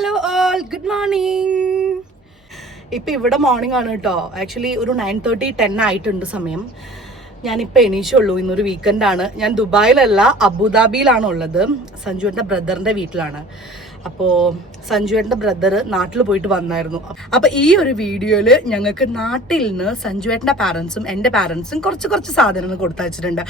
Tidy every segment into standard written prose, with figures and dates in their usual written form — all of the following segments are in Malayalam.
Hello all, good morning. ഇപ്പം ഇവിടെ മോർണിംഗ് ആണ് കേട്ടോ. ആക്ച്വലി ഒരു 9:30 10 ആയിട്ടുണ്ട് സമയം. ഞാനിപ്പോൾ എണീച്ചുള്ളൂ. ഇന്നൊരു വീക്കെൻഡാണ്. ഞാൻ ദുബായിലല്ല, അബുദാബിയിലാണ് ഉള്ളത്. സഞ്ജുവിൻ്റെ ബ്രദറിൻ്റെ വീട്ടിലാണ്. അപ്പോൾ സഞ്ജുവേട്ടൻ്റെ ബ്രദർ നാട്ടിൽ പോയിട്ട് വന്നായിരുന്നു. അപ്പോൾ ഈ ഒരു വീഡിയോയിൽ ഞങ്ങൾക്ക് നാട്ടിൽ നിന്ന് സഞ്ജുവേട്ടൻ്റെ പാരൻസും എൻ്റെ പാരൻസും കുറച്ച് സാധനങ്ങൾ കൊടുത്തയച്ചിട്ടുണ്ട്.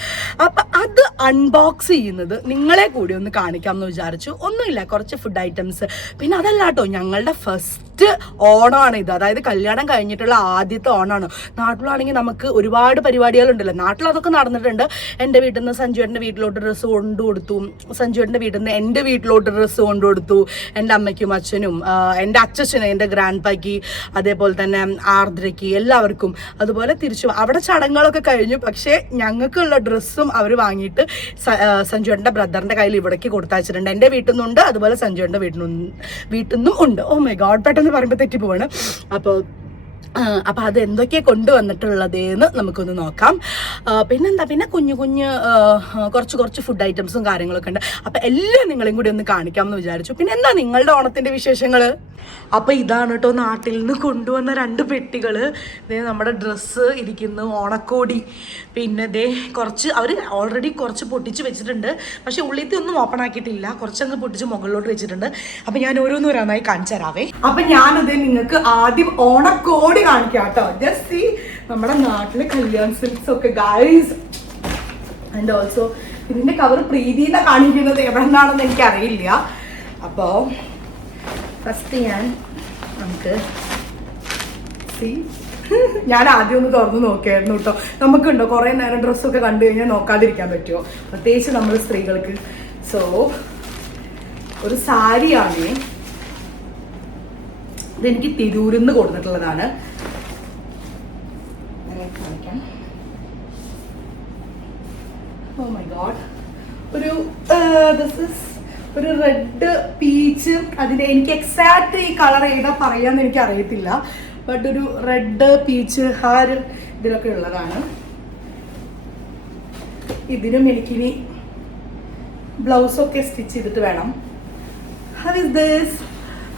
അപ്പം അത് അൺബോക്സ് ചെയ്യുന്നത് നിങ്ങളെ കൂടി ഒന്ന് കാണിക്കാമെന്ന് വിചാരിച്ചു. ഒന്നുമില്ല, കുറച്ച് ഫുഡ് ഐറ്റംസ്. പിന്നെ അതല്ല കേട്ടോ, ഞങ്ങളുടെ ഫസ്റ്റ് ഓണമാണ് ഇത്. അതായത് കല്യാണം കഴിഞ്ഞിട്ടുള്ള ആദ്യത്തെ ഓണമാണ്. നാട്ടിലാണെങ്കിൽ നമുക്ക് ഒരുപാട് പരിപാടികളുണ്ടല്ലോ. നാട്ടിൽ അതൊക്കെ നടന്നിട്ടുണ്ട്. എൻ്റെ വീട്ടിൽ നിന്ന് സഞ്ജുവേട്ടൻ്റെ വീട്ടിലോട്ട് ഡ്രസ്സ് കൊണ്ടുകൊടുത്തു, സഞ്ജുവേട്ടൻ്റെ വീട്ടിൽ നിന്ന് എൻ്റെ വീട്ടിലോട്ട് ഡ്രസ്സ് കൊണ്ടുകൊടുത്തു. എൻ്റെ അമ്മയ്ക്കും അച്ഛനും, എൻ്റെ അച്ഛനും, എൻ്റെ ഗ്രാൻഡ് പായ്ക്ക്, അതേപോലെ തന്നെ ആർദ്രയ്ക്ക്, എല്ലാവർക്കും. അതുപോലെ തിരിച്ചു അവിടെ ചടങ്ങുകളൊക്കെ കഴിഞ്ഞു. പക്ഷേ ഞങ്ങൾക്കുള്ള ഡ്രസ്സും അവർ വാങ്ങിയിട്ട് സഞ്ജുവേട്ടൻ്റെ ബ്രദറിൻ്റെ കയ്യിൽ ഇവിടേക്ക് കൊടുത്തയച്ചിട്ടുണ്ട്. എൻ്റെ വീട്ടിൽ നിന്നുണ്ട്, അതുപോലെ സഞ്ജുവേട്ടൻ്റെ വീട്ടിൽ നിന്നും ഉണ്ട്. ഓ മൈ ഗോഡ്, പെട്ടെന്ന് പറയുമ്പോൾ തെറ്റിപ്പോവാണ്. അപ്പോൾ അത് എന്തൊക്കെയാണ് കൊണ്ടുവന്നിട്ടുള്ളതെന്ന് നമുക്കൊന്ന് നോക്കാം. പിന്നെന്താ, പിന്നെ കുഞ്ഞു കുറച്ച് ഫുഡ് ഐറ്റംസും കാര്യങ്ങളൊക്കെ ഉണ്ട്. അപ്പോൾ എല്ലാം നിങ്ങളെയും കൂടി ഒന്ന് കാണിക്കാമെന്ന് വിചാരിച്ചു. പിന്നെ എന്താ നിങ്ങളുടെ ഓണത്തിൻ്റെ വിശേഷങ്ങൾ? അപ്പോൾ ഇതാണ് കേട്ടോ നാട്ടിൽ നിന്ന് കൊണ്ടുവന്ന 2 പെട്ടികൾ. ഇതേ നമ്മുടെ ഡ്രസ്സ് ഇരിക്കുന്നു, ഓണക്കോടി. പിന്നെ ഇതേ അവർ ഓൾറെഡി കുറച്ച് പൊട്ടിച്ച് വെച്ചിട്ടുണ്ട്. പക്ഷേ ഉള്ളിലത്തെ ഒന്നും ഓപ്പൺ ആക്കിയിട്ടില്ല. കുറച്ചങ്ങ് പൊട്ടിച്ച് മുകളിലോട്ട് വെച്ചിട്ടുണ്ട്. അപ്പോൾ ഞാൻ ഓരോന്നോരോന്നായി കാണിച്ചു തരാവേ. അപ്പം ഞാനത് നിങ്ങൾക്ക് ആദ്യം ഓണക്കോടി കാണിക്കാം കേട്ടോ. ജസ്റ്റ് സീ നമ്മുടെ നാട്ടിലെ കല്യാൺ സിൽക്സ് ഒക്കെ ഗൈസ്. ആൻഡ് ഓൾസോ ഇതിൻ്റെ കവർ പ്രീതിനെ കാണിക്കുന്നത് എവിടെ നിന്നാണെന്ന് എനിക്കറിയില്ല. അപ്പോൾ ഫസ്റ്റ് നമുക്ക് ഞാൻ ആദ്യം ഒന്ന് തുറന്ന് നോക്കിയായിരുന്നു കേട്ടോ. നമുക്കുണ്ടോ കുറേ നേരം ഡ്രസ്സൊക്കെ കണ്ടു കഴിഞ്ഞാൽ നോക്കാതിരിക്കാൻ പറ്റുമോ, പ്രത്യേകിച്ച് നമ്മൾ സ്ത്രീകൾക്ക്. സോ ഒരു സാരിയാണ്. ഇതെനിക്ക് തിരൂരിൽ നിന്ന് കൊടുത്തിട്ടുള്ളതാണ്. ഓ മൈ ഗോഡ്, ഒരു റെഡ് പീച്ച്. അതിൻ്റെ എനിക്ക് എക്സാക്ട് ഈ കളർ ഏതാ പറയാന്ന് എനിക്ക് അറിയത്തില്ല. ബട്ട് ഒരു റെഡ് പീച്ച് ആ ഒരു ഇതിലൊക്കെ ഉള്ളതാണ്. ഇതിനും എനിക്കിനി ബ്ലൗസൊക്കെ സ്റ്റിച്ച് ചെയ്തിട്ട് വേണം. How is this?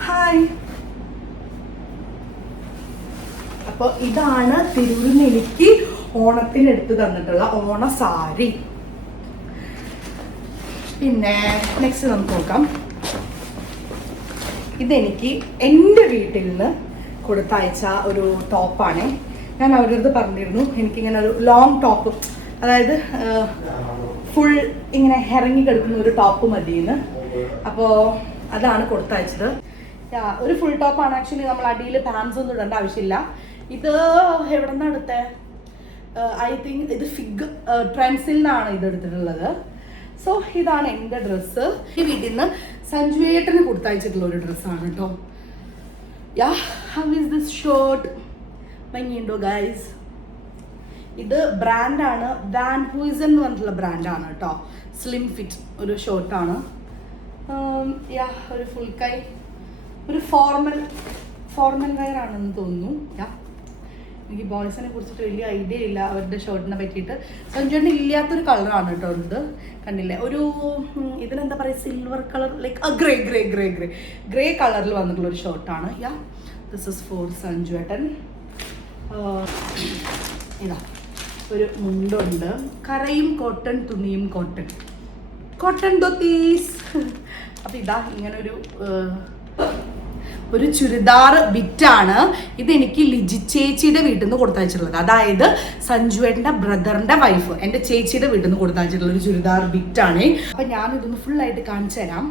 ഹായ്. അപ്പോൾ ഇതാണ് തിരൂരിൽ നിന്ന് എനിക്ക് ഓണത്തിന് എടുത്ത് തന്നിട്ടുള്ള ഓണ സാരി. പിന്നെ നെക്സ്റ്റ് നമുക്ക് നോക്കാം. ഇതെനിക്ക് എൻ്റെ വീട്ടിൽ നിന്ന് കൊടുത്തയച്ച ഒരു ടോപ്പാണ്. ഞാൻ അവരുടെ അടുത്ത് പറഞ്ഞിരുന്നു എനിക്കിങ്ങനെ ഒരു ലോങ് ടോപ്പ്, അതായത് ഫുൾ ഇങ്ങനെ ഇറങ്ങി കിടക്കുന്ന ഒരു ടോപ്പ് മതിയെന്ന്. അപ്പോൾ അതാണ് കൊടുത്തയച്ചത്. ഒരു ഫുൾ ടോപ്പാണ്. ആക്ച്വലി നമ്മൾ അടിയിൽ പാൻസ് ഒന്നും ഇടേണ്ട ആവശ്യമില്ല. ഇത് എവിടെ നിന്നാണ് എടുത്തത്? ഐ തിങ്ക് ഇത് ഫിഗ് ട്രെൻഡ്സിൽ നിന്നാണ് ഇത് എടുത്തിട്ടുള്ളത്. സോ ഇതാണ് എൻ്റെ ഡ്രസ്സ്. ഈ വീട്ടിൽ നിന്ന് സഞ്ജുവേട്ടന് കൊടുത്തയച്ചിട്ടുള്ള ഒരു ഡ്രസ്സാണ് കേട്ടോ. How is this shirt? ഭംഗിയുണ്ടോ ഗൈസ്? ഇത് ബ്രാൻഡാണ്, വാൻ ഹൂയിസൻ എന്ന് പറഞ്ഞിട്ടുള്ള ബ്രാൻഡാണ് കേട്ടോ. സ്ലിം ഫിറ്റ് ഒരു ഷർട്ടാണ്. ഒരു ഫുൾ കൈ, ഒരു ഫോർമൽ വെയർ ആണെന്ന് തോന്നുന്നു. എനിക്ക് ബോയ്സിനെ കുറിച്ചിട്ട് വലിയ ഐഡിയ ഇല്ല അവരുടെ ഷർട്ടിനെ പറ്റിയിട്ട്. സഞ്ജുവിന് ഇല്ലാത്തൊരു കളറാണ് കേട്ടോ ഇത്. കണ്ടില്ലേ, ഒരു ഇതിനെന്താ പറയുക, സിൽവർ കളർ, ലൈക്ക് ഗ്രേ കളറിൽ വന്നിട്ടുള്ളൊരു ഷർട്ടാണ്. ദിസ് ഇസ് ഫോർ സഞ്ജുവേട്ടൻ. ഇതാ ഒരു മുണ്ടുണ്ട്, കരയും കോട്ടൺ, തുണിയും കോട്ടൺ ധോത്തീസ്. അപ്പം ഇതാ ഇങ്ങനൊരു ചുരിദാർ ബിറ്റാണ്. ഇതെനിക്ക് ലിജി ചേച്ചിയുടെ വീട്ടിൽ നിന്ന് കൊടുത്തയച്ചിട്ടുള്ളത്. അതായത് സഞ്ജുവേട്ടൻ്റെ ബ്രദറിൻ്റെ വൈഫ് എൻ്റെ ചേച്ചിയുടെ വീട്ടിൽ നിന്ന് കൊടുത്തയച്ചിട്ടുള്ള ഒരു ചുരിദാർ ബിറ്റാണ്. അപ്പം ഞാനിതൊന്ന് ഫുള്ളായിട്ട് കാണിച്ചു തരാം.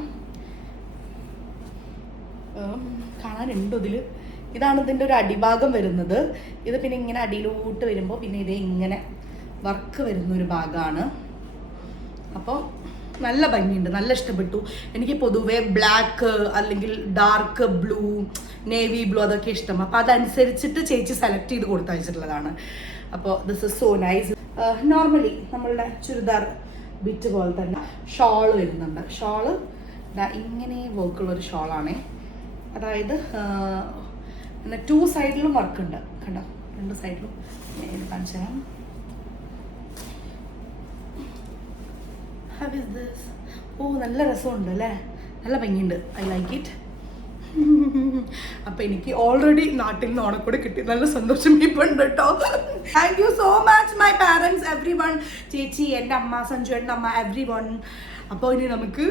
കാണാനുണ്ടോ ഇതിൽ? ഇതാണ് ഇതിൻ്റെ ഒരു അടിഭാഗം വരുന്നത്. ഇത് പിന്നെ ഇങ്ങനെ അടിയിലോട്ട് വരുമ്പോൾ പിന്നെ ഇതേ ഇങ്ങനെ വർക്ക് വരുന്ന ഒരു ഭാഗമാണ്. അപ്പോൾ നല്ല ഭംഗിയുണ്ട്, നല്ല ഇഷ്ടപ്പെട്ടു. എനിക്ക് പൊതുവേ ബ്ലാക്ക് അല്ലെങ്കിൽ ഡാർക്ക് ബ്ലൂ, നേവി ബ്ലൂ അതൊക്കെ ഇഷ്ടം. അപ്പോൾ അതനുസരിച്ചിട്ട് ചേച്ചി സെലക്ട് ചെയ്ത് കൊടുത്തയച്ചിട്ടുള്ളതാണ്. അപ്പോൾ this is so nice. Normally നമ്മളുടെ ചുരിദാർ ബിറ്റ് പോലെ തന്നെ ഷോള് വരുന്നുണ്ട്. ഷോള് ഇങ്ങനെ വർക്കുള്ളൊരു ഷോളാണേ. അതായത് പിന്നെ 2 സൈഡിലും വർക്കുണ്ട്. കണ്ടോ, 2 സൈഡിലും. ഞാൻ കാണിച്ചു തരാം. How is this? ഓ നല്ല രസമുണ്ട് അല്ലേ, നല്ല ഭംഗിയുണ്ട്. I like it. അപ്പൊ എനിക്ക് ഓൾറെഡി നാട്ടിൽ നിന്ന് ഓണക്കൂടെ കിട്ടി, നല്ല സന്തോഷം ഇപ്പൊ ഉണ്ട് കേട്ടോ. Thank you so much my parents every one, ചേച്ചി, എൻ്റെ അമ്മ, സഞ്ജു എൻ്റെ അമ്മ, എവ്രി വൺ. അപ്പോൾ ഇനി നമുക്ക്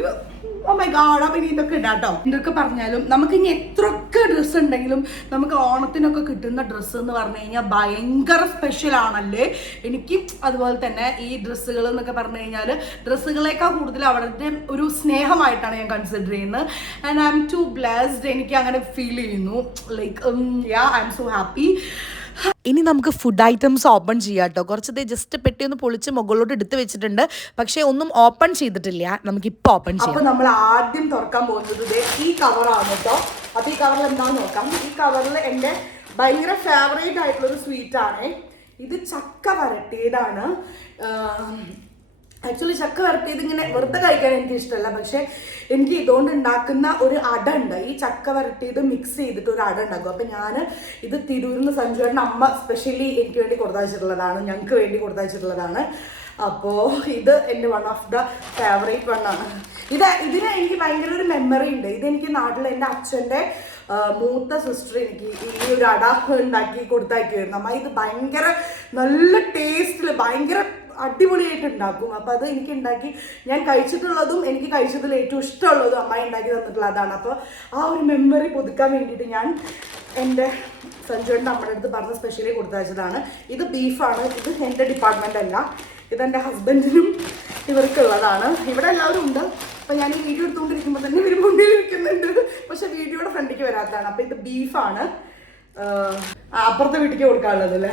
ഓ മൈ ഗോഡ്, അപ്പം ഇനി ഇതൊക്കെ ഇടാം കേട്ടോ. എന്തൊക്കെ പറഞ്ഞാലും നമുക്ക് ഇനി എത്രയൊക്കെ ഡ്രസ്സ് ഉണ്ടെങ്കിലും നമുക്ക് ഓണത്തിനൊക്കെ കിട്ടുന്ന ഡ്രസ്സ് എന്ന് പറഞ്ഞു കഴിഞ്ഞാൽ ഭയങ്കര സ്പെഷ്യൽ ആണല്ലേ. എനിക്ക് അതുപോലെ തന്നെ ഈ ഡ്രസ്സുകൾ എന്നൊക്കെ പറഞ്ഞു കഴിഞ്ഞാൽ ഡ്രസ്സുകളേക്കാൾ കൂടുതൽ അവരുടെ ഒരു സ്നേഹമായിട്ടാണ് ഞാൻ കൺസിഡർ ചെയ്യുന്നത്. And I am too blessed, എനിക്ക് അങ്ങനെ ഫീൽ ചെയ്യുന്നു. Like yeah, I am so happy. ഇനി നമുക്ക് ഫുഡ് ഐറ്റംസ് ഓപ്പൺ ചെയ്യാം കേട്ടോ. കുറച്ചത് ജസ്റ്റ് പെട്ടി ഒന്ന് പൊളിച്ച് മുകളിലോട്ട് എടുത്ത് വെച്ചിട്ടുണ്ട്, പക്ഷേ ഒന്നും ഓപ്പൺ ചെയ്തിട്ടില്ല. നമുക്ക് ഇപ്പോൾ ഓപ്പൺ ചെയ്യാം. അപ്പോൾ നമ്മൾ ആദ്യം തുറക്കാൻ പോകുന്നത് ഈ കവറാണ് കേട്ടോ. അപ്പോൾ ഈ കവറിൽ എന്താണെന്ന് നോക്കാം. ഈ കവറിൽ എൻ്റെ ഭയങ്കര ഫേവറേറ്റ് ആയിട്ടുള്ളൊരു സ്വീറ്റാണ് ഇത്. ചക്ക വരട്ടിയതാണ്. ആക്ച്വലി ചക്ക വരട്ടിയത് ഇങ്ങനെ വെറുതെ കഴിക്കാൻ എനിക്ക് ഇഷ്ടമല്ല, പക്ഷെ എനിക്ക് ഇതുകൊണ്ട് ഉണ്ടാക്കുന്ന ഒരു അട ഉണ്ട്. ഈ ചക്ക വരട്ടിയത് മിക്സ് ചെയ്തിട്ട് ഒരു അട ഉണ്ടാക്കും. അപ്പം ഞാൻ ഇത് തിരൂരിന്ന് സഞ്ജുവേട്ടൻ്റെ അമ്മ സ്പെഷ്യലി എനിക്ക് വേണ്ടി കൊടുത്തയച്ചിട്ടുള്ളതാണ്, ഞങ്ങൾക്ക് വേണ്ടി കൊടുത്തയച്ചിട്ടുള്ളതാണ്. അപ്പോൾ ഇത് എൻ്റെ വൺ ഓഫ് ദ ഫേവറേറ്റ് വണ്ണാണ്. ഇതിന് എനിക്ക് ഭയങ്കര ഒരു മെമ്മറി ഉണ്ട്. ഇതെനിക്ക് നാട്ടിൽ എൻ്റെ അച്ഛൻ്റെ മൂത്ത സിസ്റ്റർ എനിക്ക് ഈ ഒരു അട ഉണ്ടാക്കി കൊടുത്തയക്കുമായിരുന്നു. അമ്മ ഇത് ഭയങ്കര നല്ല ടേസ്റ്റിൽ ഭയങ്കര അടിപൊളിയായിട്ട് ഉണ്ടാക്കും. അപ്പോൾ അത് എനിക്ക് ഉണ്ടാക്കി ഞാൻ കഴിച്ചിട്ടുള്ളതും എനിക്ക് കഴിച്ചതിൽ ഏറ്റവും ഇഷ്ടമുള്ളതും അമ്മായി ഉണ്ടാക്കി തന്നിട്ടുള്ളതാണ്. അപ്പോൾ ആ ഒരു മെമ്മറി പുതുക്കാൻ വേണ്ടിയിട്ട് ഞാൻ എൻ്റെ സഞ്ജുവിൻ്റെ അമ്മയുടെ അടുത്ത് പറഞ്ഞ് സ്പെഷ്യലി കൊടുത്തയച്ചതാണ്. ഇത് ബീഫാണ്. ഇത് എൻ്റെ ഡിപ്പാർട്ട്മെൻ്റ് അല്ല, ഇതെൻ്റെ ഹസ്ബൻഡിനും ഇവർക്കുള്ളതാണ്. ഇവിടെ എല്ലാവരും ഉണ്ട്. അപ്പോൾ ഞാൻ ഈ വീഡിയോ എടുത്തുകൊണ്ടിരിക്കുമ്പോൾ തന്നെ ഇവർ മുന്നിൽ ഇരിക്കുന്നുണ്ട്, പക്ഷെ വീഡിയോയുടെ ഫ്രണ്ടിലേക്ക് വരാത്തതാണ്. അപ്പോൾ ഇത് ബീഫാണ്. അപ്പുറത്തെ വീട്ടിലേക്ക് കൊടുക്കാനുള്ളത് അല്ലേ.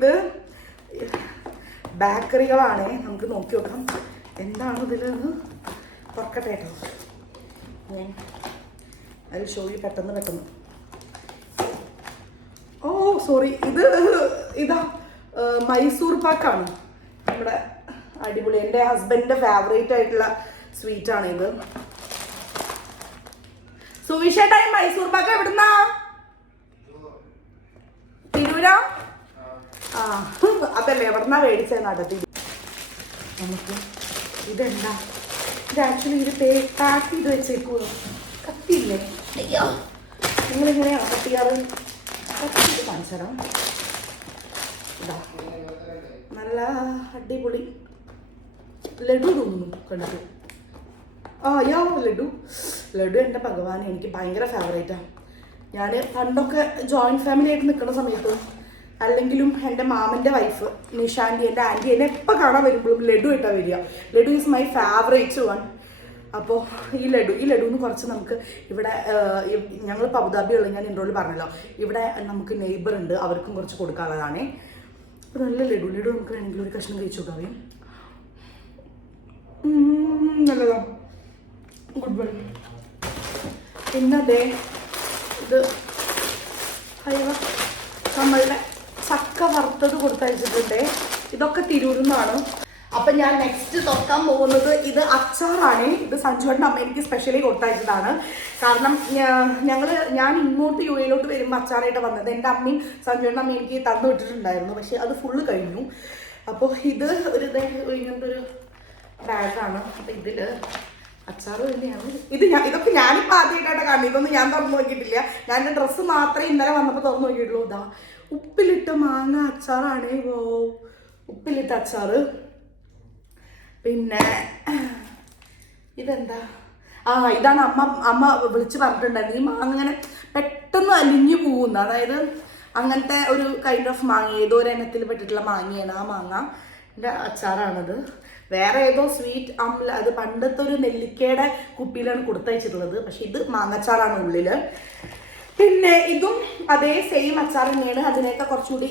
ഇത് ബേക്കറികളാണ്. നമുക്ക് നോക്കി നോക്കാം എന്താണ് ഇതിലെന്ന്. തുറക്കട്ടെ കേട്ടോ. ഞാൻ അത് ഷോ യു പെട്ടെന്ന്. ഓ സോറി, ഇതാ മൈസൂർ പാക്കാണ്. നമ്മുടെ അടിപൊളി എൻ്റെ ഹസ്ബൻഡിൻ്റെ ഫേവറേറ്റ് ആയിട്ടുള്ള സ്വീറ്റാണ് ഇത്. സുവിശേട്ടായി മൈസൂർ പാക്ക് എവിടുന്നാ? തിരൂരാ? ആ അതല്ലേ, എവിടുന്നാ മേടിച്ചത് നടത്തി. നമുക്ക് ഇതെന്താ, ഇത് ആക്ച്വലി ഇത് പാക്ക് ചെയ്ത് വെച്ചേക്കോ. കത്തിയില്ലേ? അയ്യോ, നിങ്ങളിങ്ങനെയാണോ കട്ട് ചെയ്യാറ്? കത്തിയിട്ട് കാണിച്ചു തരാം. ഇതാ നല്ല അടിപൊളി ലഡു തോന്നുന്നു കണ്ടിട്ട്. യാ ലഡു എൻ്റെ ഭഗവാനെ എനിക്ക് ഭയങ്കര ഫേവറേറ്റാണ്. ഞാൻ പണ്ടൊക്കെ ജോയിൻറ്റ് ഫാമിലി ആയിട്ട് നിൽക്കുന്ന സമയത്ത് അല്ലെങ്കിലും എൻ്റെ മാമൻ്റെ വൈഫ് നിഷാൻറ്റി, എൻ്റെ ആൻറ്റി എന്നെ എപ്പോൾ കാണാൻ വരുമ്പോഴും ലഡു ഇട്ടാണ് വരിക. Laddu is my favourite one. അപ്പോൾ ഈ ലഡുന്ന് കുറച്ച് നമുക്ക് ഇവിടെ ഞങ്ങൾ അബുദാബിയുള്ള ഞാൻ ഇൻട്രോയിൽ പറഞ്ഞല്ലോ, ഇവിടെ നമുക്ക് നെയ്ബർ ഉണ്ട്, അവർക്കും കുറച്ച് കൊടുക്കാനുള്ളതാണ്. അപ്പോൾ നല്ല ലഡു നമുക്ക് വേണമെങ്കിൽ ഒരു കഷ്ണം കഴിച്ചു നോക്കാം. നല്ലതാണ്, ഗുഡ് ബൈ. പിന്നെ അതെ ഇത് നമ്മളുടെ ചക്ക വറുത്തത് കൊടുത്തയച്ചിട്ടുണ്ട്. ഇതൊക്കെ തിരൂരിൽ നിന്നാണ്. അപ്പം ഞാൻ നെക്സ്റ്റ് തുറക്കാൻ പോകുന്നത് ഇത് അച്ചാറാണ്. ഇത് സഞ്ജുവേട്ടൻ്റെ അമ്മ എനിക്ക് സ്പെഷ്യലി കൊടുത്തയച്ചതാണ്. കാരണം ഞാൻ ഇങ്ങോട്ട് യു എയിലോട്ട് വരുമ്പോൾ അച്ചാറായിട്ട് വന്നത് എൻ്റെ അമ്മയും സഞ്ജുവേട്ടൻ്റെ അമ്മ എനിക്ക് തന്നു വിട്ടിട്ടുണ്ടായിരുന്നു, പക്ഷേ അത് ഫുള്ള് കഴിഞ്ഞു. അപ്പോൾ ഇത് ഇങ്ങനത്തെ ഒരു ബാഗാണ്. അപ്പം ഇതിൽ അച്ചാറ് തന്നെയാണ്. ഇതൊക്കെ ഞാനിപ്പോൾ ആദ്യമായിട്ടാണ് കാണുന്നത്. ഇതൊന്നും ഞാൻ തുറന്നു നോക്കിയിട്ടില്ല. ഞാൻ എൻ്റെ ഡ്രസ്സ് മാത്രമേ ഇന്നലെ വന്നപ്പോൾ തുറന്നു നോക്കിയിട്ടുള്ളൂ. ഇതാ ഉപ്പിലിട്ട മാങ്ങ അച്ചാറാണ്. ഉപ്പിലിട്ട അച്ചാറ്. പിന്നെ ഇതെന്താ, ഇതാണ് അമ്മ വിളിച്ച് പറഞ്ഞിട്ടുണ്ടായിരുന്നു. ഈ മാങ്ങ അങ്ങനെ പെട്ടെന്ന് അലിഞ്ഞു പോകുന്നു. അതായത് അങ്ങനത്തെ ഒരു കൈൻഡ് ഓഫ് മാങ്ങ, ഏതോ ഒരു ഇനത്തിൽ പെട്ടിട്ടുള്ള മാങ്ങയാണ്. ആ മാങ്ങ അച്ചാറാണത്. വേറെ ഏതോ സ്വീറ്റ് അംല, അത് പണ്ടത്തെ ഒരു നെല്ലിക്കയുടെ കുപ്പിയിലാണ് കൊടുത്തയച്ചിട്ടുള്ളത്. പക്ഷെ ഇത് മാങ്ങച്ചാറാണ് ഉള്ളിൽ. പിന്നെ ഇതും അതേ സെയിം അച്ചാർ തന്നെയാണ്. അതിനേക്കാൾ കുറച്ചുകൂടി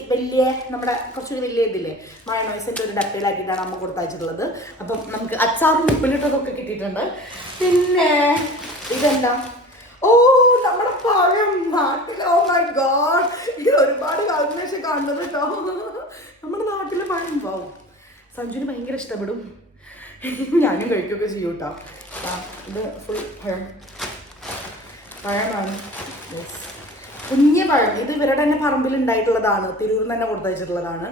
കുറച്ചുകൂടി വലിയ ഇതില്ലേ മയോണൈസിൻ്റെ ഒരു ഡപ്പയിലാക്കിയിട്ടാണ് അമ്മ കൊടുത്തയച്ചിട്ടുള്ളത്. അപ്പം നമുക്ക് അച്ചാറും ഉപ്പിലിട്ടതൊക്കെ കിട്ടിയിട്ടുണ്ട്. പിന്നെ ഇതെന്താ, നമ്മുടെ പഴം നാട്ടിൽ. ഓ മൈ ഗോഡ്, ഇത് ഒരുപാട് കാലത്തിന് ശേഷം കാണുന്നത് കേട്ടോ. നമ്മുടെ നാട്ടിലെ പഴം പോവും സഞ്ജുവിന് ഭയങ്കര ഇഷ്ടപ്പെടും. ഞാനും കഴിക്കുകയൊക്കെ ചെയ്യും കേട്ടോ. ഇത് ഫുൾ പഴമാണ്. കുഞ്ഞ പഴം. ഇത് ഇവരുടെ തന്നെ പറമ്പിൽ ഉണ്ടായിട്ടുള്ളതാണ്, തിരൂരിൽ തന്നെ കൊടുത്തയച്ചിട്ടുള്ളതാണ്.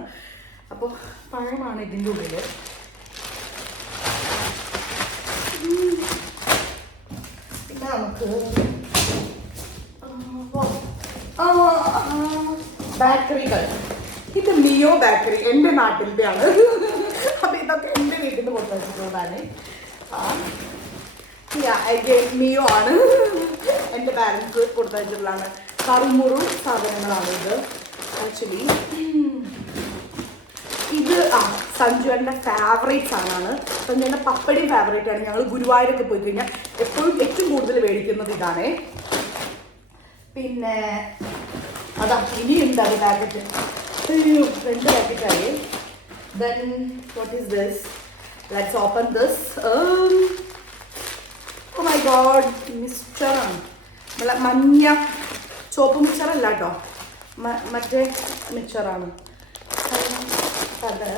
അപ്പോൾ പഴമാണ് ഇതിൻ്റെ ഉള്ളിൽ. നമുക്ക് ബേക്കറികൾ. ഇത് മിയോ ബേക്കറി, എൻ്റെ നാട്ടിലത്തെയാണ്. അപ്പൊ ഇതൊക്കെ എൻ്റെ വീട്ടിൽ നിന്ന് കൊടുത്തു വെച്ചിട്ടുള്ളതാണ്. മിയോ ആണ് എൻ്റെ പാരൻസ് കൊടുത്തു വെച്ചിട്ടുള്ളതാണ്. കറുമുറു സാധനങ്ങളാണ് ഇത് ആക്ച്വലി. ഇത് സഞ്ജുവിൻ്റെ ഫേവറേറ്റ് സാധനമാണ്. സഞ്ജുവിൻ്റെ പപ്പടി ഫേവറേറ്റ് ആണ്. ഞങ്ങൾ ഗുരുവായൂരൊക്കെ പോയി കഴിഞ്ഞാൽ എപ്പോഴും ഏറ്റവും കൂടുതൽ മേടിക്കുന്നത് ഇതാണ്. പിന്നെ അതാ ഇനിയുണ്ട് അത് പാക്കറ്റ്, 2 പാക്കറ്റായി. Then what is this? Let's open this. Oh my God, മിക്സ്ചറാണ്. നമ്മളെ മഞ്ഞ ചുവപ്പ് മിക്സറല്ല കേട്ടോ, മറ്റേ മിക്സറാണ് അത്.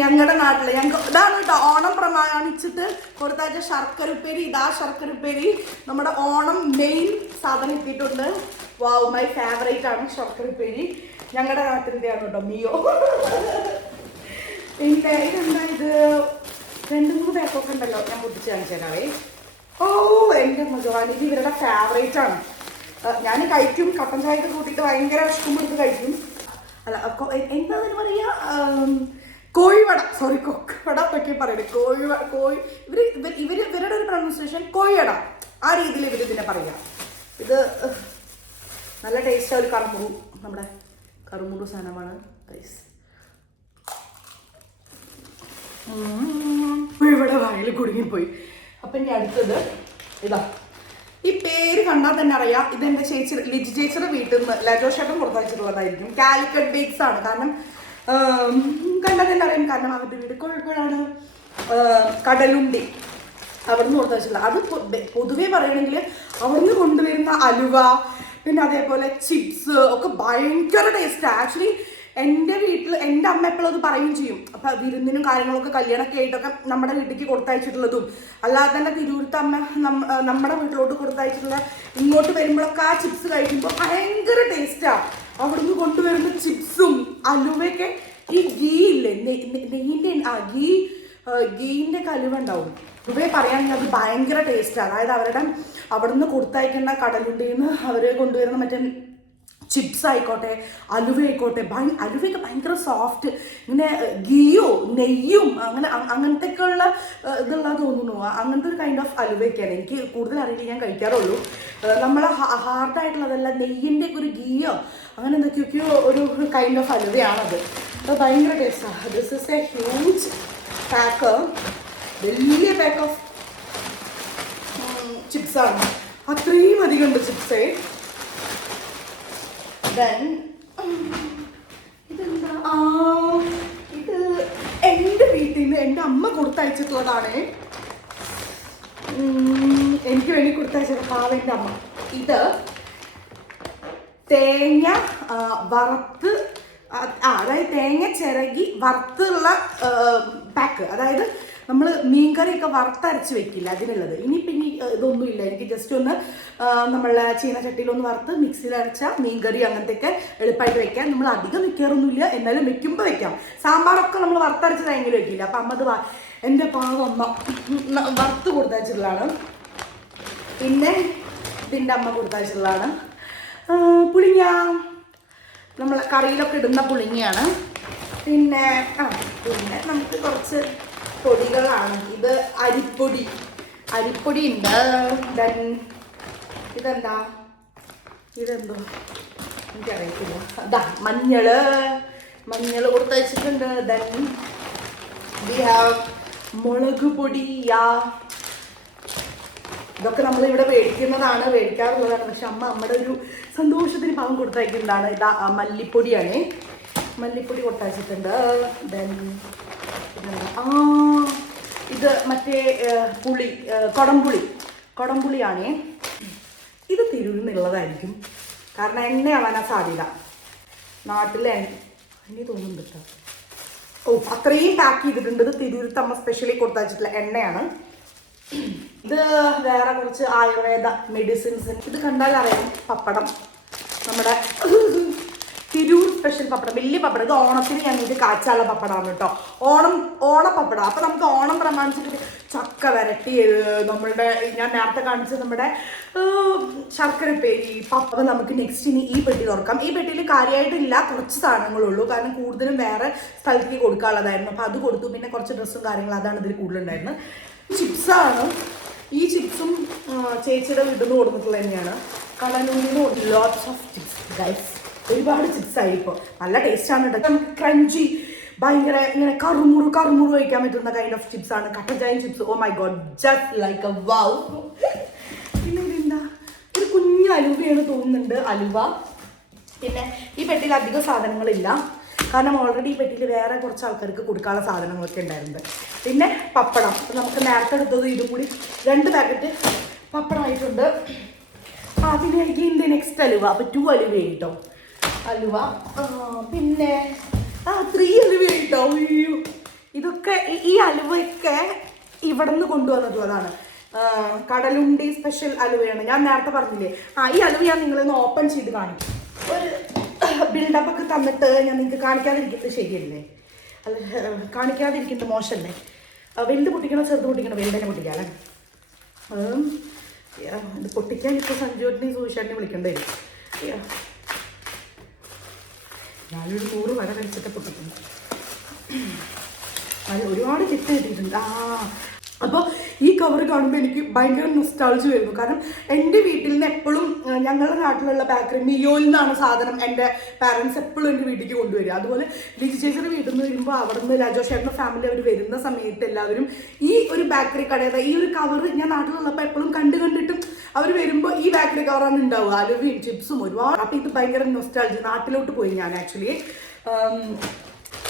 ഞങ്ങളുടെ നാട്ടില് ഞങ്ങൾക്ക് ഇതാണ് കേട്ടോ ഓണം പ്രമാണിച്ചിട്ട് കൊടുത്താച്ച ശർക്കര ഉപ്പേരി. ഇതാ ശർക്കര ഉപ്പേരി, നമ്മുടെ ഓണം മെയിൻ സാധനം എത്തിയിട്ടുണ്ട്. വാവ്, മൈ ഫേവറേറ്റ് ആണ് ശർക്കര ഉപ്പേരി. ഞങ്ങളുടെ നാട്ടിലത്തെയാണ് കേട്ടോ മിയോ. പിന്നെ ഇതെന്താ ഇത്? 2-3 പാക്കൊക്കെ ഉണ്ടല്ലോ, ഞാൻ പൊട്ടിച്ച് കാണിച്ചു തരാവേ. ഓ എൻ്റെ ഭഗവാൻ, ഇത് ഇവരുടെ ഫേവറേറ്റ് ആണ്. ഞാൻ കഴിക്കും, കട്ടൻ ചായക്ക് കൂട്ടിയിട്ട് ഭയങ്കര വിഷമം എടുത്ത് കഴിക്കും. അല്ല എന്താ പറയുക, കോഴിവട, സോറി കൊക്കവട എന്നൊക്കെ പറയുന്നത്. ഇവരുടെ ഒരു പ്രൊണൗൺസിയേഷൻ കോഴിവട, ആ രീതിയിൽ ഇതിനെ പറയുക. ഇത് നല്ല ടേസ്റ്റ്. ഒരു കറുമുറു, നമ്മുടെ കറുമുറു സാധനമാണ് ഗൈസ്. ഇവിടെ വായിൽ കുടുങ്ങിപ്പോയി. അപ്പം ഇനി അടുത്തത് ഇതാ. ഈ പേര് കണ്ടാൽ തന്നെ അറിയാം, ഇതെൻ്റെ ചേച്ചി ലിജി ചേച്ചിയുടെ വീട്ടിൽ നിന്ന് ലജോ ഷേട്ടൻ കൊടുത്തയച്ചിട്ടുള്ളതായിരിക്കും. കാലിക്കറ്റ് ബേക്സ് ആണ്. കാരണം കണ്ടാൽ തന്നെ അറിയാം, കാരണം അവരുടെ വീട് കോഴിക്കോടാണ്. കടലുണ്ടി അവിടുന്ന് കൊടുത്തയച്ചിട്ടുള്ള. അത് പൊതുവേ പറയുകയാണെങ്കിൽ അവിടുന്ന് കൊണ്ടുവരുന്ന അലുവ, പിന്നെ അതേപോലെ ചിപ്സ് ഒക്കെ ഭയങ്കര ടേസ്റ്റ്. ആക്ച്വലി എൻ്റെ വീട്ടിൽ എൻ്റെ അമ്മ എപ്പോഴും അത് പറയുകയും ചെയ്യും. അപ്പം വിരുന്നിനും കാര്യങ്ങളൊക്കെ കല്യാണമൊക്കെ ആയിട്ടൊക്കെ നമ്മുടെ വീട്ടിലേക്ക് കൊടുത്തയച്ചിട്ടുള്ളതും അല്ലാതെ തന്നെ തിരൂരത്തെ അമ്മ നമ്മുടെ വീട്ടിലോട്ട് കൊടുത്തയച്ചിട്ടുള്ള ഇങ്ങോട്ട് വരുമ്പോഴൊക്കെ ആ ചിപ്സ് കഴിക്കുമ്പോൾ ഭയങ്കര ടേസ്റ്റാണ്. അവിടുന്ന് കൊണ്ടുവരുന്ന ചിപ്സും അലുവയൊക്കെ. ഈ ഗീ ഇല്ലേ, നെയ്യിൻ്റെ ഗീൻ്റെ കലുവ ഉണ്ടാവും. ഇവയെ പറയുകയാണെങ്കിൽ അത് ഭയങ്കര ടേസ്റ്റാണ്. അതായത് അവിടുന്ന് കൊടുത്തയക്കുന്ന കടലുണ്ടിയിൽ നിന്ന് അവർ കൊണ്ടുവരുന്ന മറ്റേ ചിപ്സ് ആയിക്കോട്ടെ, അലുവ ആയിക്കോട്ടെ, അലുവയൊക്കെ ഭയങ്കര സോഫ്റ്റ്. ഇങ്ങനെ ഗീയോ നെയ്യും അങ്ങനത്തെയൊക്കെ ഉള്ള ഇതുള്ള തോന്നുന്നു. അങ്ങനത്തെ ഒരു കൈൻഡ് ഓഫ് അലുവയൊക്കെയാണ്. എനിക്ക് കൂടുതൽ അറിയില്ല, ഞാൻ കഴിക്കാറുള്ളൂ. നമ്മൾ ഹാർഡായിട്ടുള്ളതല്ല, നെയ്യിൻ്റെ ഒക്കെ ഒരു ഗീയോ അങ്ങനെ എന്തൊക്കെയൊക്കെയോ ഒരു കൈൻഡ് ഓഫ് അലുവയാണത്. അത് ഭയങ്കര ടേസ്റ്റാണ്. This is a huge pack, വലിയ പാക്ക് ഓഫ് ചിപ്സാണ്. അത്രയും അധികം ഉണ്ട് ചിപ്സേ. ഇതെന്താ? ഇത് എൻ്റെ വീട്ടിൽ നിന്ന് എൻ്റെ അമ്മ കൊടുത്തയച്ചിട്ടുള്ളതാണ്. എനിക്ക് വേണ്ടി കൊടുത്തയച്ചത് പാവൻ്റെ അമ്മ. ഇത് തേങ്ങ വറുത്ത്, അതായത് തേങ്ങ ചിരകി വറുത്തുള്ള പാക്ക്. അതായത് നമ്മൾ മീൻകറിയൊക്കെ വറുത്തരച്ച് വെക്കില്ല, അതിനുള്ളത്. ഇനിയിപ്പോൾ ഇതൊന്നുമില്ല. എനിക്ക് ജസ്റ്റ് ഒന്ന് നമ്മളെ ചീനച്ചട്ടിയിലൊന്ന് വറുത്ത് മിക്സിയിൽ അരച്ച മീൻകറി അങ്ങനത്തെയൊക്കെ എളുപ്പമായിട്ട് വെക്കാം. നമ്മൾ അധികം വെക്കാറൊന്നുമില്ല, എന്നാലും വെക്കുമ്പോൾ വെക്കാം. സാമ്പാറൊക്കെ നമ്മൾ വറുത്തരച്ച് തേങ്ങയിൽ വെക്കില്ല. അപ്പം അമ്മ അത് എൻ്റെ പാവം അമ്മ വറുത്ത് കൊടുത്തയച്ചിട്ടുള്ളതാണ്. പിന്നെ ഇതിൻ്റെ അമ്മ കൊടുത്തയച്ചിട്ടുള്ളതാണ് പുളിങ്ങ, നമ്മൾ കറിയിലൊക്കെ ഇടുന്ന പുളിങ്ങയാണ്. പിന്നെ നമുക്ക് കുറച്ച് പൊടികളാണ്. ഇത് അരിപ്പൊടി ഉണ്ട്. ദെൻ ഇതെന്തോ എനിക്കറിയത്തില്ല. അതാ മഞ്ഞൾ കൊടുത്തയച്ചിട്ടുണ്ട്. ദെൻ വി ഹാവ് മുളക് പൊടി. ഇതൊക്കെ നമ്മളിവിടെ മേടിക്കാറുള്ളതാണ്. പക്ഷെ അമ്മയുടെ ഒരു സന്തോഷത്തിന് പാവം കൊടുത്തയക്കുന്നതാണ്. ഇതാ മല്ലിപ്പൊടിയാണ്. മല്ലിപ്പൊടി കൊടുത്തയച്ചിട്ടുണ്ട്. ദെൻ ഇത് മറ്റേ പുളി, കൊടംപുളിയാണ്. ഇത് തിരൂരിൽ നിന്നുള്ളതായിരിക്കും, കാരണം എണ്ണയാവാനാ സാധ്യത. നാട്ടിലെ എണ്ണ തോന്നുന്നുണ്ട് കേട്ടോ. അത്രയും പാക്ക് ചെയ്തിട്ടുണ്ട്. ഇത് തിരൂരത്ത് അമ്മ സ്പെഷ്യലി കൊടുത്തയച്ചിട്ടുള്ള എണ്ണയാണ്. ഇത് വേറെ കുറച്ച് ആയുർവേദ മെഡിസിൻസ്. ഇത് കണ്ടാൽ അറിയാം, പപ്പടം. നമ്മുടെ തിരൂർ സ്പെഷ്യൽ പപ്പടം, വലിയ പപ്പടം. ഇത് ഓണത്തിന് ഞങ്ങൾക്ക് കാച്ചാനുള്ള പപ്പടമാണ് കേട്ടോ. ഓണപ്പപ്പടം. അപ്പം നമുക്ക് ഓണം പ്രമാണിച്ചിട്ട് ചക്ക വരട്ടി, നമ്മളുടെ ഞാൻ നേരത്തെ കാണിച്ചത് നമ്മുടെ ശർക്കരപ്പേരി, പപ്പ. നമുക്ക് നെക്സ്റ്റ് ഇനി ഈ പെട്ടി തുറക്കാം. ഈ പെട്ടിയിൽ കാര്യമായിട്ടില്ല, കുറച്ച് സാധനങ്ങളുള്ളൂ. കാരണം കൂടുതലും വേറെ സ്ഥലത്തേക്ക് കൊടുക്കാനുള്ളതായിരുന്നു. അപ്പോൾ അത് കൊടുത്തു. പിന്നെ കുറച്ച് ഡ്രസ്സും കാര്യങ്ങളും, അതാണ് ഇതിൽ കൂടുതലുണ്ടായിരുന്നത്. ചിപ്സാണ്. ഈ ചിപ്സും ചേച്ചിയുടെ വീട്ടിൽ നിന്ന് കൊടുത്തിട്ടുള്ളത് തന്നെയാണ്. കടലൂരിന്ന് ലോട്ട്സ് ഓഫ് ചിപ്സ് ഗൈസ്. ഒരുപാട് ചിപ്സ് ആയിരിക്കും. നല്ല ടേസ്റ്റാണ് കേട്ടോ. നമുക്ക് ക്രഞ്ചി, ഭയങ്കര ഇങ്ങനെ കറുമുറു കഴിക്കാൻ പറ്റുന്ന കൈൻഡ് ഓഫ് ചിപ്സ് ആണ്. കട്ടൻ chips. Oh my God, just like a wow. പിന്നെ ഇതെന്താ, ഒരു കുഞ്ഞു അലുവയാണ് തോന്നുന്നുണ്ട്. അലുവ. പിന്നെ ഈ പെട്ടിയിൽ അധികം സാധനങ്ങളില്ല, കാരണം ഓൾറെഡി ഈ പെട്ടിയിൽ വേറെ കുറച്ച് ആൾക്കാർക്ക് കൊടുക്കാനുള്ള സാധനങ്ങളൊക്കെ ഉണ്ടായിരുന്നുണ്ട്. പിന്നെ പപ്പടം. അപ്പം നമുക്ക് നേരത്തെ എടുത്തത് ഇതും കൂടി 2 പാക്കറ്റ് പപ്പടമായിട്ടുണ്ട്. പിന്നെ ഇതിൻ്റെ നെക്സ്റ്റ് അലുവ. അപ്പോൾ 2 അലുവ കേട്ടോ. അലുവ. പിന്നെ 3 അലുവ കേട്ടോ. അയ്യോ, ഇതൊക്കെ ഈ അലുവയൊക്കെ ഇവിടെ നിന്ന് കൊണ്ടുവന്നിട്ടുള്ളതാണ്. കടലുണ്ടി സ്പെഷ്യൽ അലുവയാണ്. ഞാൻ നേരത്തെ പറഞ്ഞില്ലേ, ഈ അലുവ ഞാൻ നിങ്ങളൊന്ന് ഓപ്പൺ ചെയ്ത് കാണിക്കും. ഒരു ബിൽഡപ്പ് ഒക്കെ തന്നിട്ട് ഞാൻ നിങ്ങൾക്ക് കാണിക്കാതിരിക്കുന്നത് ശരിയല്ലേ? അല്ല, കാണിക്കാതിരിക്കുന്നത് മോശമല്ലേ? വലുത് പൊട്ടിക്കണോ ചെറുത് പൊട്ടിക്കണോ? വലുതിനെ പൊട്ടിക്കാല്ലേ? ഇത് പൊട്ടിക്കാൻ ഇപ്പോൾ സഞ്ജുവിനെയും സൂഷാനെ വിളിക്കേണ്ടി വരും. ഞാനൊരു 100 വട കഴിച്ചിട്ട് പൊട്ടിക്കുന്നു. അത് ഒരുപാട് ചിട്ട് കിട്ടിയിട്ടുണ്ട്. അപ്പോൾ ഈ കവർ കാണുമ്പോൾ എനിക്ക് ഭയങ്കര നൊസ്റ്റാൾജി വരുന്നു. കാരണം എൻ്റെ വീട്ടിൽ നിന്ന് എപ്പോഴും, ഞങ്ങളുടെ നാട്ടിലുള്ള ബേക്കറി മിയോയിൽ നിന്നാണ് സാധനം എൻ്റെ പാരൻസ് എപ്പോഴും എൻ്റെ വീട്ടിലേക്ക് കൊണ്ടുവരിക. അതുപോലെ ലിജി ചേച്ചിയുടെ വീട്ടിൽ നിന്ന് വരുമ്പോൾ അവിടെ നിന്ന് രാജോഷേട്ടൻ്റെ ഫാമിലി അവർ വരുന്ന സമയത്ത് എല്ലാവരും ഈ ഒരു ബേക്കറി കടയുടെ ഈ ഒരു കവർ ഞാൻ നാട്ടിലുള്ളപ്പോൾ എപ്പോഴും കണ്ടിട്ടും അവർ വരുമ്പോൾ ഈ ബേക്കറി കവറാണ് ഉണ്ടാവുക. അലുവയും ചിപ്സും ഒരുപാട്. അപ്പോൾ ഇത് ഭയങ്കര നൊസ്റ്റാൾജി. നാട്ടിലോട്ട് പോയി ഞാൻ actually.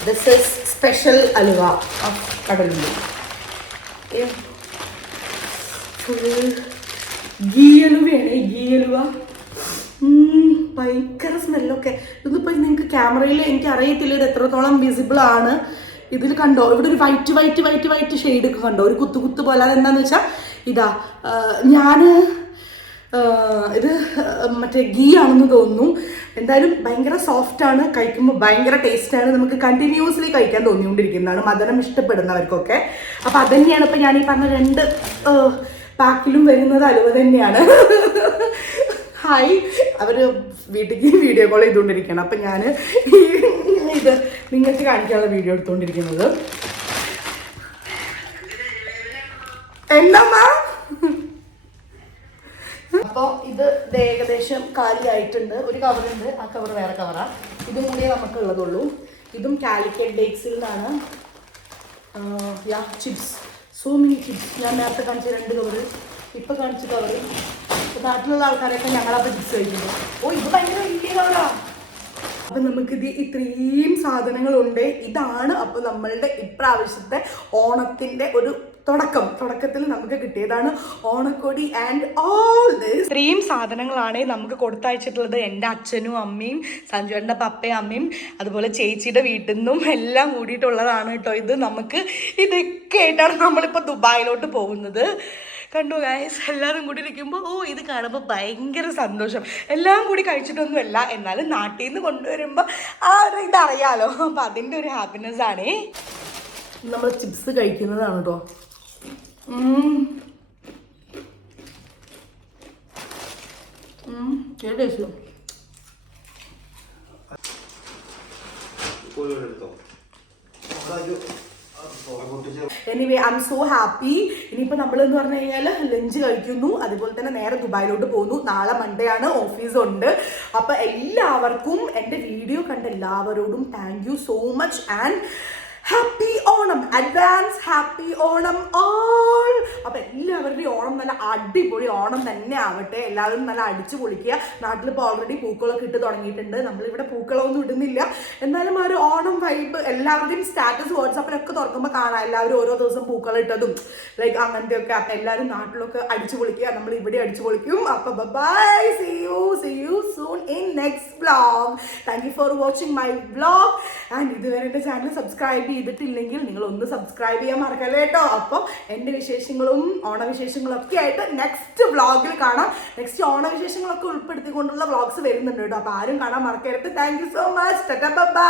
This is special halwa of Kadalundi. Ghee അലുവയാണ്. ഗീ അലുവ ഭയങ്കര സ്മെല്ലൊക്കെ. ഇതിപ്പോൾ നിങ്ങൾക്ക് ക്യാമറയിൽ എനിക്ക് അറിയത്തില്ല ഇത് എത്രത്തോളം വിസിബിൾ ആണ്. ഇതിൽ കണ്ടോ, ഇവിടെ ഒരു വൈറ്റ് ഷെയ്ഡ് ഒക്കെ കണ്ടോ, ഒരു കുത്ത് പോലെ. അതെന്താണെന്ന് വെച്ചാൽ ഇതാ, ഞാൻ ഇത് മറ്റേ ഗീ ആണെന്ന് തോന്നുന്നു. എന്തായാലും ഭയങ്കര സോഫ്റ്റാണ്, കഴിക്കുമ്പോൾ ഭയങ്കര ടേസ്റ്റാണ്. നമുക്ക് കണ്ടിന്യൂസ്ലി കഴിക്കാൻ തോന്നിക്കൊണ്ടിരിക്കുന്നതാണ് മധുരം ഇഷ്ടപ്പെടുന്നവർക്കൊക്കെ. അപ്പോൾ അതുതന്നെയാണ് ഇപ്പോൾ ഞാൻ ഈ പറഞ്ഞ 2 പാക്കിലും വരുന്നത് അലുവ തന്നെയാണ്. ഹായ്, അവർ വീട്ടിലേക്ക് വീഡിയോ കോൾ ചെയ്തുകൊണ്ടിരിക്കുകയാണ്. അപ്പം ഞാൻ ഇത് നിങ്ങൾക്ക് കാണിക്കാനുള്ള വീഡിയോ എടുത്തുകൊണ്ടിരിക്കുന്നത്. എന്താ? അപ്പോൾ ഇത് ഏകദേശം കാലിയായിട്ടുണ്ട്. ഒരു കവറുണ്ട്, ആ കവർ വേറെ കവറാണ്. ഇതും കൂടിയേ നമുക്ക് ഉള്ളതുള്ളൂ. ഇതും കാലിക്കറ്റ് ഡേറ്റ്സിൽ നിന്നാണ്. Chips, so many chips. ഞാൻ നേരത്തെ കാണിച്ച 2 കവറ്, ഇപ്പം കാണിച്ച കവറ്. ഇപ്പോൾ നാട്ടിലുള്ള ആൾക്കാരൊക്കെ ഞങ്ങളപ്പോൾ ചിപ്സ് കഴിക്കുന്നു. ഇത് ഭയങ്കര വലിയ കവറാണ്. അപ്പം നമുക്കിത് ഇത്രയും സാധനങ്ങളുണ്ട്. ഇതാണ് അപ്പോൾ നമ്മളുടെ ഇപ്രാവശ്യത്തെ ഓണത്തിൻ്റെ ഒരു തുടക്കത്തിൽ നമുക്ക് കിട്ടിയതാണ് ഓണക്കോടി ആൻഡ് ഓൾ ദിസ്. ഇത്രയും സാധനങ്ങളാണ് നമുക്ക് കൊടുത്തയച്ചിട്ടുള്ളത്. എൻ്റെ അച്ഛനും അമ്മയും സഞ്ജുവിൻ്റെ പപ്പയും അമ്മയും അതുപോലെ ചേച്ചിയുടെ വീട്ടിൽ നിന്നും എല്ലാം കൂടിയിട്ടുള്ളതാണ് കേട്ടോ. ഇത് നമുക്ക് ഇതൊക്കെ ആയിട്ടാണ് നമ്മളിപ്പോൾ ദുബായിലോട്ട് പോകുന്നത്. കണ്ടു ഗൈസ്, എല്ലാവരും കൂടി ഇരിക്കുമ്പോൾ ഇത് കാണുമ്പോൾ ഭയങ്കര സന്തോഷം. എല്ലാം കൂടി കഴിച്ചിട്ടൊന്നുമല്ല, എന്നാലും നാട്ടിൽ നിന്ന് കൊണ്ടുവരുമ്പോൾ ആ ഒരു ഇതറിയാലോ. അപ്പം അതിൻ്റെ ഒരു ഹാപ്പിനെസ് ആണേ. നമ്മൾ ചിപ്സ് കഴിക്കുന്നതാണ് കേട്ടോ. Anyway I am so happy. ഇനിയിപ്പോൾ നമ്മളെന്ന് പറഞ്ഞു കഴിഞ്ഞാൽ ലഞ്ച് കഴിക്കുന്നു, അതുപോലെ തന്നെ നേരെ ദുബായിലോട്ട് പോകുന്നു. നാളെ മൺഡേ ആണ്, ഓഫീസുണ്ട്. അപ്പോൾ എല്ലാവർക്കും എൻ്റെ വീഡിയോ കണ്ട എല്ലാവരോടും thank you so much and happy Onam, advance happy Onam all. അപ്പം എല്ലാവരുടെയും ഓണം നല്ല അടിപൊളി ഓണം തന്നെ ആവട്ടെ. എല്ലാവരും നല്ല അടിച്ചു പൊളിക്കുക. നാട്ടിലിപ്പോൾ ഓൾറെഡി പൂക്കളൊക്കെ ഇട്ട് തുടങ്ങിയിട്ടുണ്ട്. നമ്മളിവിടെ പൂക്കളൊന്നും ഇടുന്നില്ല, എന്നാലും ആ ഒരു ഓണം വൈബ്. എല്ലാവരുടെയും സ്റ്റാറ്റസ് വാട്സാപ്പിലൊക്കെ തുറക്കുമ്പോൾ കാണാം എല്ലാവരും ഓരോ ദിവസം പൂക്കളിട്ടതും ലൈക്ക് അങ്ങനത്തെ ഒക്കെ. അപ്പം എല്ലാവരും നാട്ടിലൊക്കെ അടിച്ചു പൊളിക്കുക, നമ്മൾ ഇവിടെ അടിച്ചു പൊളിക്കും. അപ്പം by, see you soon in next vlog. Thank you for watching my vlog. And ഇതുവരെ എൻ്റെ ചാനൽ സബ്സ്ക്രൈബ് ചെയ്തിട്ടില്ലെങ്കിൽ നിങ്ങൾ ഒന്ന് സബ്സ്ക്രൈബ് ചെയ്യാൻ മറക്കല്ലേ കേട്ടോ. അപ്പം എൻ്റെ വിശേഷങ്ങളും ഓണവിശേഷങ്ങളും ഒക്കെ ആയിട്ട് നെക്സ്റ്റ് വ്ളോഗിൽ കാണാം. നെക്സ്റ്റ് ഓണവിശേഷങ്ങളൊക്കെ ഉൾപ്പെടുത്തിക്കൊണ്ടുള്ള വ്ളോഗ്സ് വരുന്നുണ്ട് കേട്ടോ. അപ്പോൾ ആരും കാണാൻ മറക്കരുത്. Thank you so much. Tata bye.